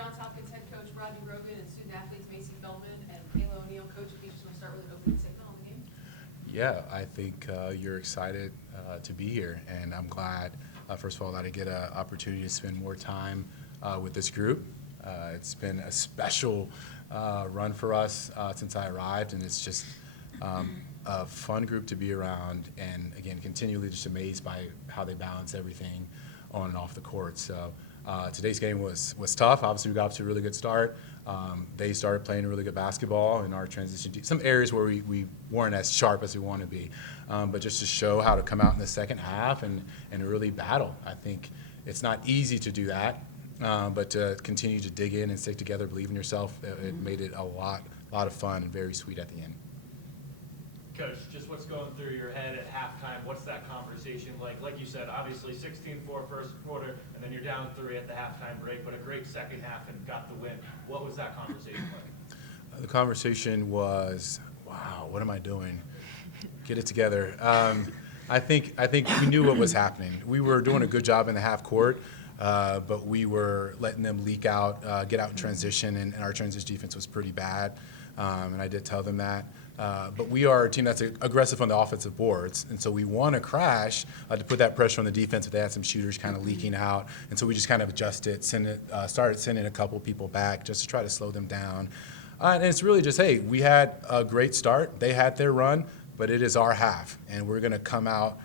Johns Hopkins head coach Rodney Rogan and student athletes Macy Feldman and Kayla O'Neill. Coach, if you just want to start with an opening statement on the game. Yeah, I think you're excited to be here, and I'm glad, first of all, that I get an opportunity to spend more time with this group. It's been a special run for us since I arrived, and it's just a fun group to be around, and again, continually just amazed by how they balance everything on and off the court. So today's game was tough. Obviously, we got off to a really good start. They started playing really good basketball in our transition. Some areas where we weren't as sharp as we want to be, but just to show how to come out in the second half and really battle. I think it's not easy to do that, but to continue to dig in and stick together, believe in yourself, it made it a lot of fun and very sweet at the end. Coach, just what's going through your head at halftime? What's that conversation like? Like you said, obviously 16-4 first quarter, and then you're down 3 at the halftime break, but a great second half and got the win. What was that conversation like? The conversation was, wow, what am I doing? Get it together. I think we knew what was happening. We were doing a good job in the half court, but we were letting them leak out, get out in transition, and our transition defense was pretty bad, and I did tell them that. But we are a team that's aggressive on the offensive boards, and so we want to crash to put that pressure on the defense if they had some shooters kind of leaking out. And so we just kind of adjusted, started sending a couple people back just to try to slow them down. And it's really just, hey, we had a great start. They had their run, but it is our half, and we're going to come out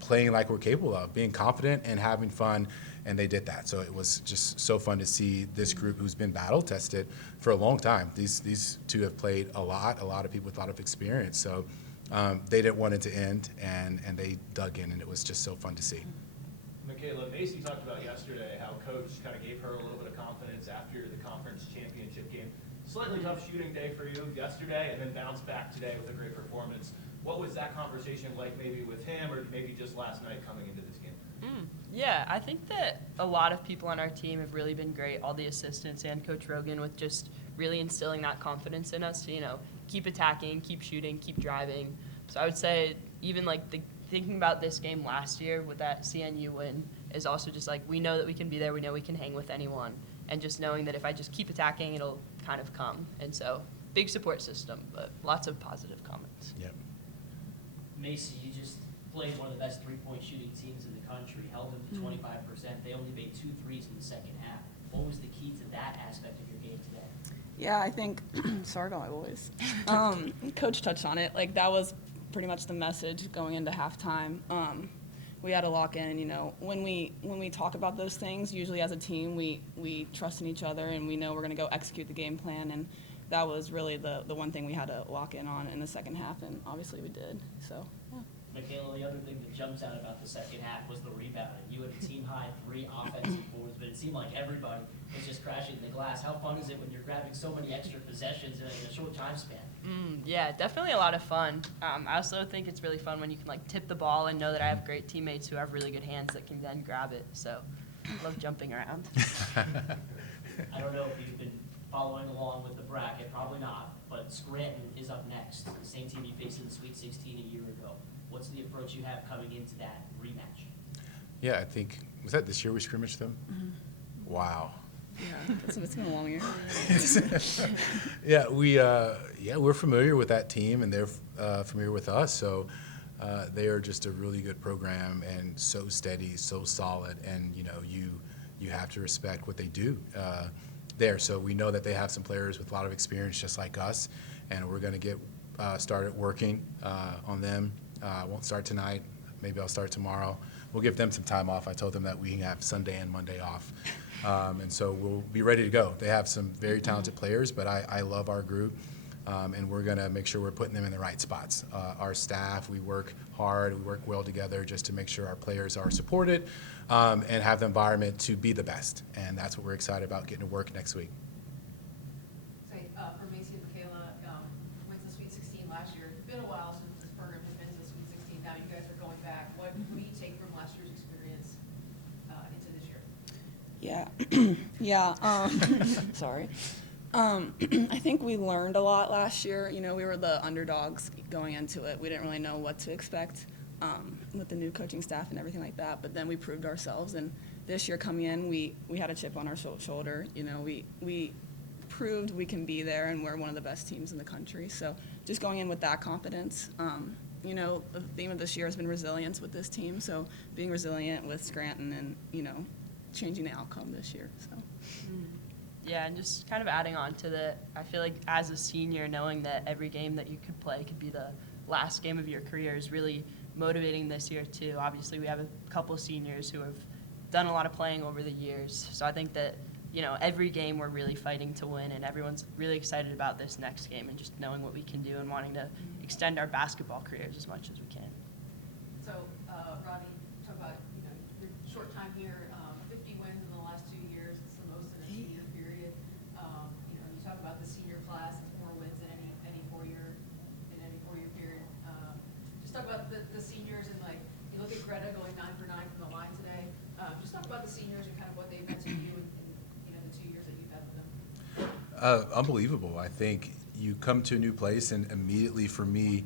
playing like we're capable of, being confident and having fun. And they did that. So it was just so fun to see this group who's been battle tested for a long time. These two have played a lot of people with a lot of experience. So they didn't want it to end, and they dug in, and it was just so fun to see. Michaela, Macy talked about yesterday how Coach kind of gave her a little bit of confidence after the conference championship game. Slightly tough shooting day for you yesterday, and then bounced back today with a great performance. What was that conversation like maybe with him or maybe just last night coming into this game? Yeah, I think that a lot of people on our team have really been great, all the assistants and Coach Rogan, with just really instilling that confidence in us to, keep attacking, keep shooting, keep driving. So I would say even like thinking about this game last year with that CNU win is also just like we know that we can be there, we know we can hang with anyone, and just knowing that if I just keep attacking, it'll kind of come. And so big support system, but lots of positive comments. Yep. Macy, you just played one of the best three-point shooting teams in the country, held them to 25%. They only made 2 threes in the second half. What was the key to that aspect of your game today? Yeah, I think, sorry about my voice. Coach touched on it. Like, that was pretty much the message going into halftime. We had to lock in, and, when we talk about those things, usually as a team, we trust in each other, and we know we're going to go execute the game plan, and that was really the one thing we had to lock in on in the second half, and obviously we did. So, yeah. Michaela, the other thing that jumps out about the second half was the rebounding. You had a team-high 3 offensive boards, but it seemed like everybody was just crashing the glass. How fun is it when you're grabbing so many extra possessions in a short time span? Yeah, definitely a lot of fun. I also think it's really fun when you can tip the ball and know that I have great teammates who have really good hands that can then grab it. So I love jumping around. I don't know if you've been following along with the bracket, probably not, but Scranton is up next, the same team you faced in the Sweet 16 a year ago. What's the approach you have coming into that rematch? Yeah, I think, was that this year we scrimmaged them? Mm-hmm. Wow. Yeah, it's been a long year. Yeah, we're familiar with that team, and they're familiar with us. So they are just a really good program and so steady, so solid, and you have to respect what they do there. So we know that they have some players with a lot of experience, just like us, and we're going to get started working on them. I won't start tonight. Maybe I'll start tomorrow. We'll give them some time off. I told them that we have Sunday and Monday off. And so we'll be ready to go. They have some very talented players, but I love our group, and we're going to make sure we're putting them in the right spots. Our staff, we work hard, we work well together just to make sure our players are supported and have the environment to be the best. And that's what we're excited about, getting to work next week. For Macy and Michaela, went to the Sweet 16 last year. It's been a while since this program has been to the Sweet 16. Now you guys are going back. What do you take from last year's experience into this year? Sorry. I think we learned a lot last year. We were the underdogs going into it. We didn't really know what to expect with the new coaching staff and everything like that. But then we proved ourselves, and this year coming in, we had a chip on our shoulder. You know, we proved we can be there, and we're one of the best teams in the country. So just going in with that confidence. You know, the theme of this year has been resilience with this team. So being resilient with Scranton and, you know, changing the outcome this year. So. Yeah, and just kind of adding on to that, I feel like as a senior, knowing that every game that you could play could be the last game of your career is really motivating this year too. Obviously, we have a couple seniors who have done a lot of playing over the years. So I think that, you know, every game we're really fighting to win, and everyone's really excited about this next game and just knowing what we can do and wanting to extend our basketball careers as much as we can. So, Rodney, talk about, you know, your short time here, 50 wins in the last 2 years. It's the most in a 2-year period. You know, you talk about the senior class, it's more wins than any four-year period. Just talk about the seniors and, like, you look at Greta going 9 for 9 from the line today. Just talk about the seniors and kind of what they've meant to you and you know, the 2 years that you've had with them. Unbelievable. I think you come to a new place, and immediately for me,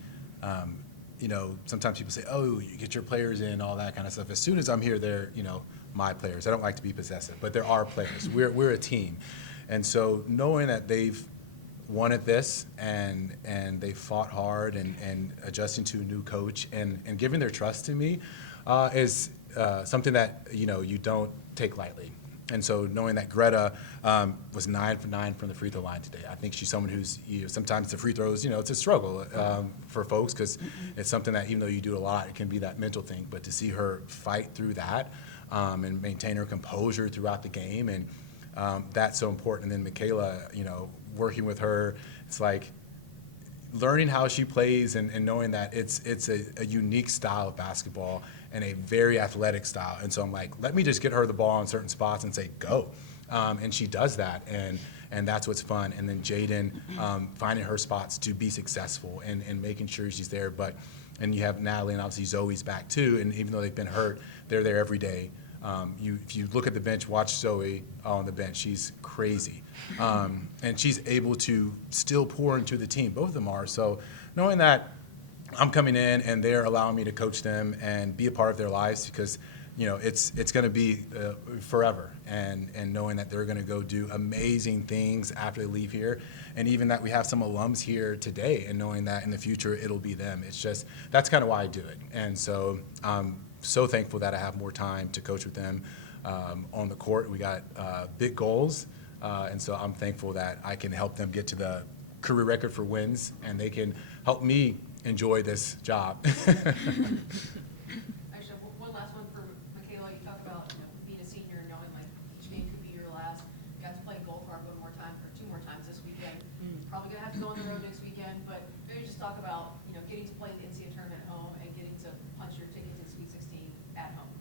you know, sometimes people say, oh, you get your players in, all that kind of stuff. As soon as I'm here, they're, you know, my players. I don't like to be possessive, but there are players. We're a team. And so knowing that they've wanted this and they fought hard and adjusting to a new coach and giving their trust to me is something that, you know, you don't take lightly. And so knowing that Greta was 9 for 9 from the free throw line today, I think she's someone who's, you know, sometimes the free throws, you know, it's a struggle for folks because it's something that even though you do it a lot, it can be that mental thing. But to see her fight through that and maintain her composure throughout the game, and that's so important. And then Michaela, you know, working with her, it's like learning how she plays and knowing that it's a unique style of basketball and a very athletic style. And so I'm like, let me just get her the ball in certain spots and say, go. And she does that, and that's what's fun. And then Jaden finding her spots to be successful and making sure she's there. And you have Natalie, and obviously Zoe's back too, and even though they've been hurt, they're there every day. If you look at the bench, watch Zoe on the bench. She's crazy. And she's able to still pour into the team. Both of them are. So knowing that I'm coming in and they're allowing me to coach them and be a part of their lives because, you know, it's going to be forever. And knowing that they're going to go do amazing things after they leave here. And even that we have some alums here today and knowing that in the future it'll be them. It's just, that's kind of why I do it. And so I'm so thankful that I have more time to coach with them on the court. We got big goals. And so I'm thankful that I can help them get to the career record for wins and they can help me enjoy this job. Actually, one last one for Michaela. You talk about, you know, being a senior and knowing like each game could be your last. You got to play Goldfarb one more time or 2 more times this weekend. Probably gonna have to go on the road next weekend, but maybe just talk about, you know, getting to play the NCAA tournament at home and getting to punch your ticket to the Sweet 16 at home.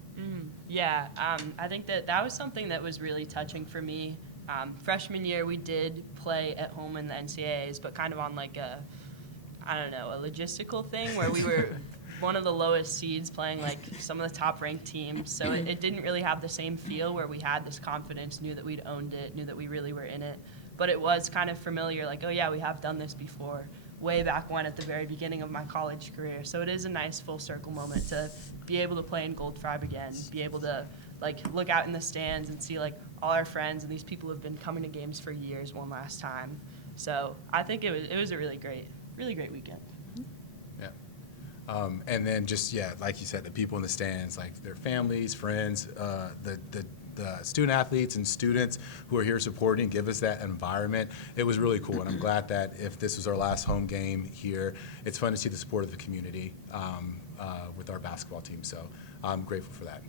Yeah, I think that was something that was really touching for me. Freshman year, we did play at home in the NCAAs, but kind of on like a logistical thing where we were one of the lowest seeds playing like some of the top-ranked teams. So it didn't really have the same feel where we had this confidence, knew that we'd owned it, knew that we really were in it. But it was kind of familiar, like, oh, yeah, we have done this before, way back when at the very beginning of my college career. So it is a nice full circle moment to be able to play in Goldfarb again, be able to like look out in the stands and see like all our friends and these people who have been coming to games for years one last time. So I think it was a really great weekend. Yeah. And then just, yeah, like you said, the people in the stands, like their families, friends, the student athletes and students who are here supporting, give us that environment. It was really cool, and I'm glad that if this was our last home game here, it's fun to see the support of the community with our basketball team. So I'm grateful for that.